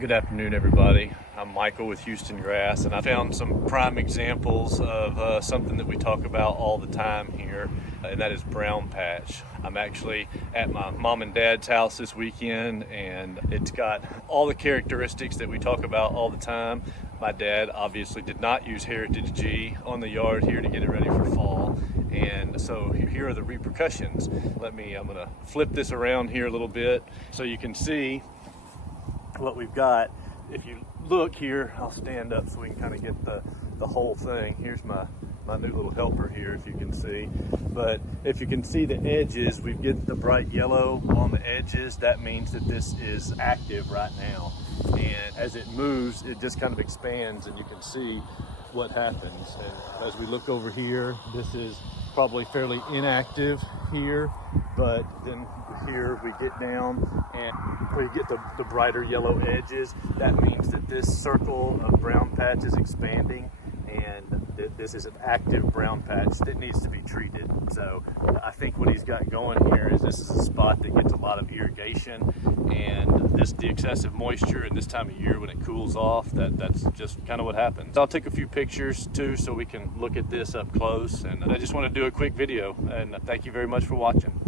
Good afternoon, everybody. I'm Michael with Houston Grass, and I found some prime examples of something that we talk about all the time here, and that is brown patch. I'm actually at my mom and dad's house this weekend, and it's got all the characteristics that we talk about all the time. My dad obviously did not use Heritage G on the yard here to get it ready for fall, and so here are the repercussions. I'm gonna flip this around here a little bit so you can see what we've got. If you look here, I'll stand up so we can kind of get the whole thing. Here's my new little helper here, if you can see. But if you can see the edges, we get the bright yellow on the edges. That means that this is active right now. And as it moves, it just kind of expands, and you can see what happens. And as we look over here, this is probably fairly inactive here, but then here we get down and we get the brighter yellow edges. That means that this circle of brown patch is expanding, and this is an active brown patch that needs to be treated. So I think what he's got going here is this is a spot that gets a lot of irrigation, and the excessive moisture in this time of year when it cools off, that's just kind of what happens. I'll take a few pictures too so we can look at this up close, and I just want to do a quick video, and thank you very much for watching.